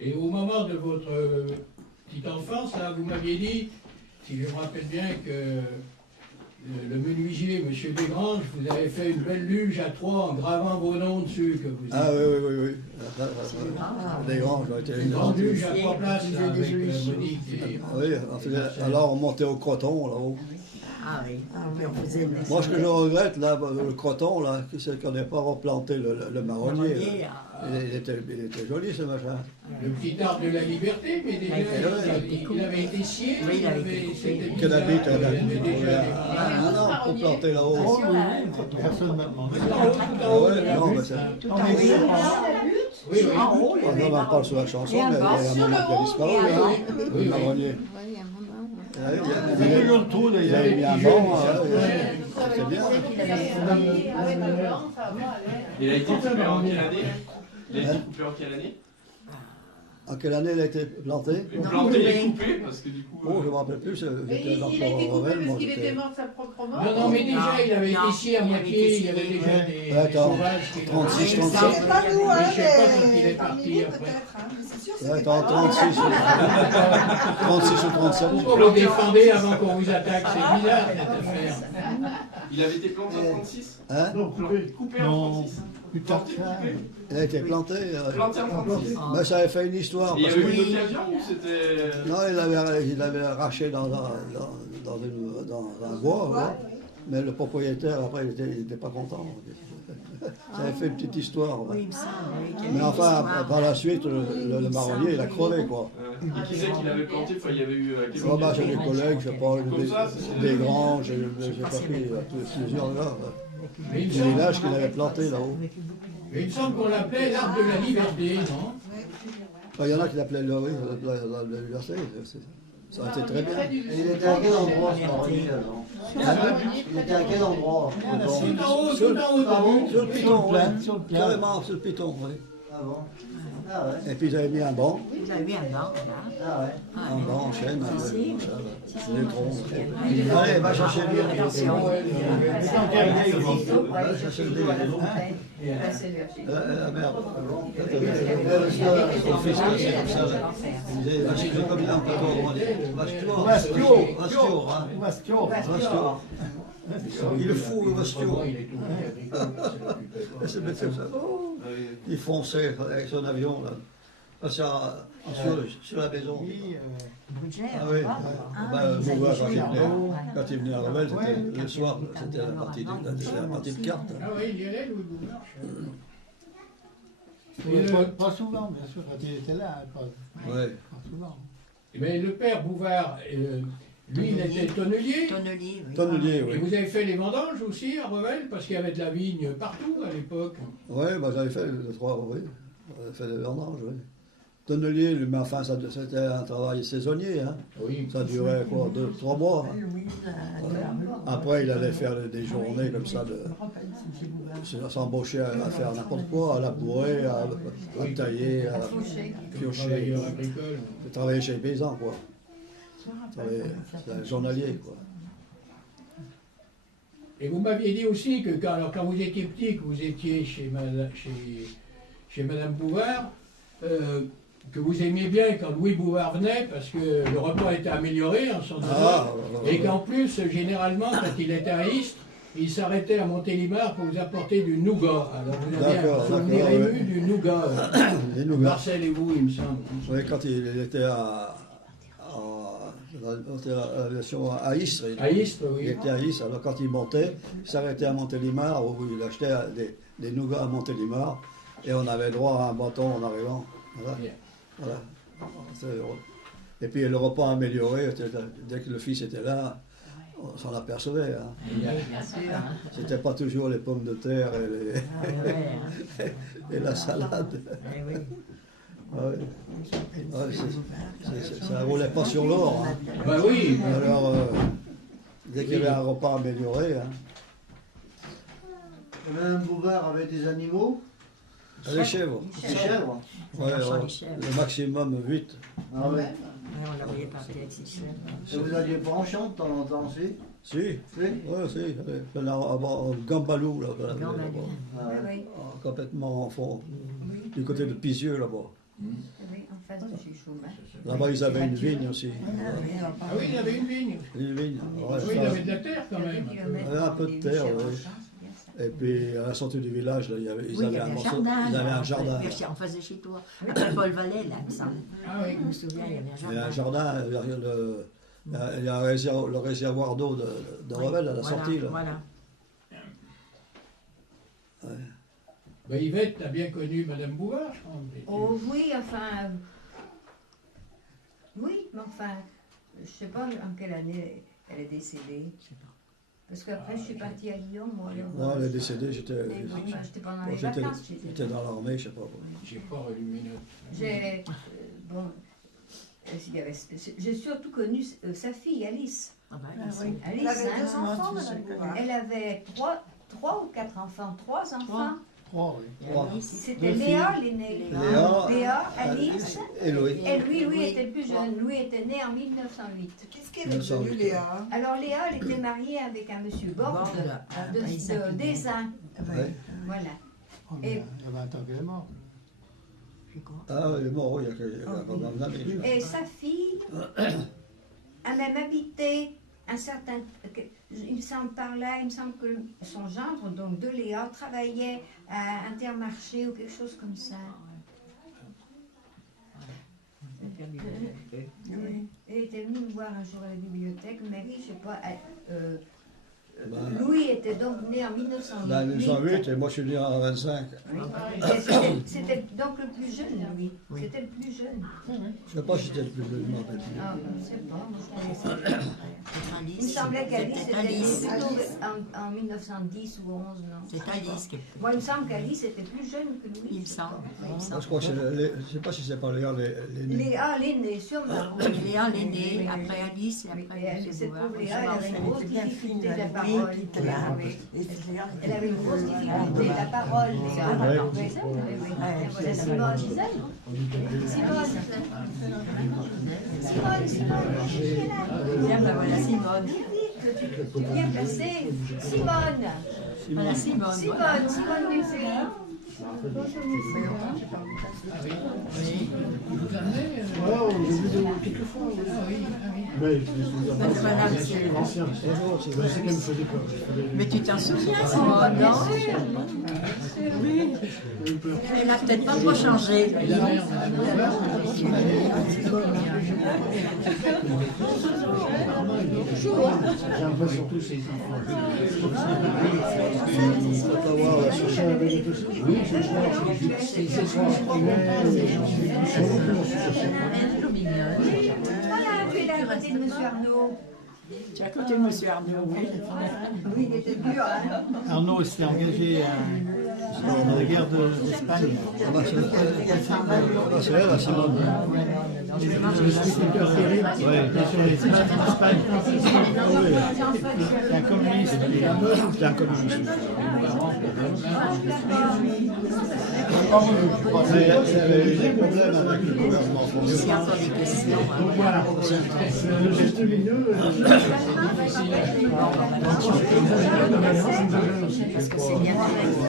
Et au moment de votre petite enfance, là, vous m'aviez dit, si je me rappelle bien, que le menuisier, M. Desgranges, vous avez fait une belle luge à trois en gravant vos noms dessus. Que vous Ah oui. Desgranges, une grande luge à trois places, là, avec Monique. Oui, alors on montait au croton là-haut. Ah oui, on faisait Moi, ce que je regrette, là, le croton, là, c'est qu'on n'ait pas replanté le marronnier. Il était joli, ce machin. Le petit arbre de la liberté, mais déjà, il avait été scié. Oui, il avait été coupé. Quelle habite, non, pour planter là-haut. Personne n'a demandé. Non, mais c'est... Oui, oui. On n'en parle sur la chanson, mais il y a un moment qui a disparu, le marronnier. Il avait mis un banc, c'est bien. Il a été coupé en quelle année? Il a été coupé en quelle année? En quelle année il a été planté? Planté et coupé, parce que du coup... Oh, je ne me rappelle plus, j'étais dans Il a été coupé Revel, parce qu'il était mort de sa propre mort. Non, mais déjà, il avait été scié à moitié, il y avait déjà des sauvages qui... 36, Mais 37. C'est pas nous, je sais pas quand il est parmi parti nous après. peut-être, mais c'est sûr. Ça va être en 36 ou 37. Vous le défendez avant qu'on vous attaque, c'est bizarre cette affaire. Il avait été planté en 36? Hein? Non, Coupé en 36? plus tard que ça. Il a été planté. Planté en 36? Mais ça avait fait une histoire. Il y Parce avait que... eu une occasion ou c'était... Non, il l'avait arraché dans un bois, ouais. Mais le propriétaire, après, il n'était pas content. Ça avait fait une petite histoire. Ouais. Oui, il me semble, oui, qu'il y avait Mais une enfin, histoire. par la suite, le marronnier, il a crevé, quoi. Et qui c'est qui l'avait planté? Enfin, il y avait eu... Oh, bah, j'ai des collègues, je sais pas, Comme ça, c'est- des grands, j'ai pas pris plusieurs là. Mais il me Des semble- villages qu'il avait plantés là-haut. mais il me semble qu'on l'appelait l'arbre de la liberté, non? Il y en a qui l'appelaient la liberté. Ça a été très bien. Et il était à quel endroit ce marronnier alors? Il était à quel endroit? Tout en haut, tout en haut Sur le piton, ouais. Sur le plat. Carrément sur le piton, oui. Ah bon? Ah ouais. Et puis ils avaient mis un banc, Vous avez un banc, là. Ah ouais. un banc en chaîne, des troncs. Allez, Allez, va chercher le livre. attention. Va chercher le livre. La merde. Son fils, c'est comme ça. Il disait, vache-toi comme il est en plateau. Vache-toi, il est fou, le Vastio. C'est comme ça. Il fonçait avec son avion, là. Sur la maison. Brugère, Ah oui. ah, Bah, ils nous, allaient quand jouer il là-bas. venait à Revel, c'était le soir, c'était la partie de cartes. Ah oui, il y allait, Louis Boumarche. Pas souvent, bien sûr, quand il était là. Pas souvent. Mais le père Bouvard, lui, il était tonnelier. Tonnelier, oui. Tonnelier, Et oui. vous avez fait les vendanges aussi à Revel, parce qu'il y avait de la vigne partout à l'époque. Oui, bah, j'avais fait les trois, oui. J'avais fait les vendanges, oui. Tonnelier, lui, mais enfin, c'était un travail saisonnier, hein. Oui. Ça durait quoi, 2-3 mois. Hein. Après, il allait faire des journées comme ça, s'embaucher à faire n'importe quoi, à labourer, à tailler, à piocher. Travailleur agricole. Travailler chez les paysans, quoi. C'était journalier, quoi. Et vous m'aviez dit aussi que quand vous étiez petit, que vous étiez chez Madame Bouvard, que vous aimiez bien quand Louis Bouvard venait, parce que le repas était amélioré en son honneur, et qu'en plus, généralement, quand il était à Istres, il s'arrêtait à Montélimar pour vous apporter du nougat. Alors vous avez un souvenir ému du nougat. Les nougats. Marcel et vous, il me semble. Oui, quand il était à Istres. À Istres, Il oui. était à Istres, alors quand il montait, il s'arrêtait à Montélimar, où il achetait des nougats à Montélimar, et on avait droit à un bâton en arrivant. Voilà. Bien. Voilà. Et puis le repas amélioré, dès que le fils était là, on s'en apercevait. Hein. Bien sûr. Hein. C'était pas toujours les pommes de terre et la salade. Eh oui. Ouais. Ça roulait pas sur l'or. Hein. Bah oui. Alors, dès qu'il y avait un repas amélioré, hein. Et Madame Bouvard avait des animaux? Les chèvres. Des chèvres? Ouais, Les chèvres. le maximum 8. Ah ouais. Ouais, on la voyait partir avec ses cheveux. Et vous alliez pas en champ de temps en temps aussi? Si, Oui. ouais, si. Au Gambalou, là, Ah ouais. complètement en fond, du côté de Pisieux, là-bas. face de chez Schumann. Là-bas, ils avaient une vigne aussi. Ah oui, il avait une vigne. Une vigne. Ouais, Oui, il avait de la terre quand même. Un peu de terre, oui. Et puis, à la sortie du village, là, ils Oui, avaient un jardin. Ils avaient un jardin. En face de chez toi. Après Paul Vallet, là, il me semble. Ah oui. Je me souviens, il y avait un Il y a un jardin. jardin, il y a le réservoir d'eau de Revel à la sortie. Là. Voilà. Ouais. Ben, Yvette, t'as bien connu Madame Bouvard, je pense. Oh oui, enfin. Oui, mais enfin, je sais pas en quelle année elle est décédée. Je sais pas. Parce qu'après, je suis partie à Lyon, moi. alors, Non, elle est décédée, j'étais enfin, j'étais pendant les vacances. j'étais dans l'armée, je sais pas. J'ai pas relu mes notes. J'ai. Bon. J'ai surtout connu sa fille, Alice. Ah ben, Ah c'est- oui. Alice, Elle avait hein, 2 enfants, Madame Bouvard. Elle avait trois ou quatre enfants. 3 enfants. 3, oui. il y a Trois. Alice. C'était Deux Léa, l'aîné. Léa, Alice. et Louis. Et Louis était plus jeune. Louis était né en 1908. Qu'est-ce qu'elle est devenue, Léa? Alors Léa, elle était mariée avec un monsieur Borde Borde, d'Aisin. Ouais. Voilà. Oh, mais il y a 20 ans qu'elle est morte. Je crois. Ah, il est mort, oui, il y a quand même années. Et sa fille a même habité un certain. Il me semble par là, il me semble que son gendre, donc de Léa, travaillait à Intermarché ou quelque chose comme ça. Elle était venue me voir un jour à la bibliothèque, mais je sais pas. Louis était donc né en 1908. Dans 1908, et moi je suis né en 25. Oui. C'était donc le plus jeune, Louis. Oui. C'était le plus jeune. Je sais pas si c'était le plus jeune, je m'en rappelle plus. Ah, je ne sais pas, moi je connaissais pas. C'est Alice. Il me semblait qu'Alice C'était était Alice. née plutôt en 1910 ou 11, non? C'est Alice qui est Moi, il me semble qu'Alice était plus jeune que Louis. Il me semble. Il me Moi, semble. je crois que je sais pas si c'est pas Léa l'aîné. L'aîné, sûrement. Léa, l'aînée, après Alice et après M. Cette Bouvard. pauvre Léa, elle avait une grosse difficulté de la parole. Oui, Elle avait une grosse difficulté de la parole, Léa. Ouais. Oui, oui. Voilà, Simone. Simone, qui est là? Tiens, ben voilà Simone. Tu es bien placée. Simone. Voilà Simone. Simone Messé. Vous amenez Oh, j'ai vu quelquefois, oui. Ah oui, ah oui. Mais je me souviens pas. Madame, C'est ancien. Je sais qu'elle me faisait peur. Mais tu t'en souviens, Simone, non? Oui. Elle n'a peut-être pas trop changé. Et la mère, Madame Bouvard, J'ai l'impression tous ses enfants. On peut voir la que ça avait été aussi. Oui, ce soir, c'est ce soir primaire. Voilà, tu es là à côté de M. Arnaud. Tu es à côté de M. Arnaud, oui. Oui, il était dur, hein. Arnaud s'était engagé dans la guerre d'Espagne. Ah bah, c'est elle, la Simone. Ouais, sur les d'Espagne. C'est un communiste. C'est un communiste. Mais elle avait eu des problèmes avec le gouvernement S'il y a français. encore des questions. Donc voilà, le geste milieu. Parce que c'est bien.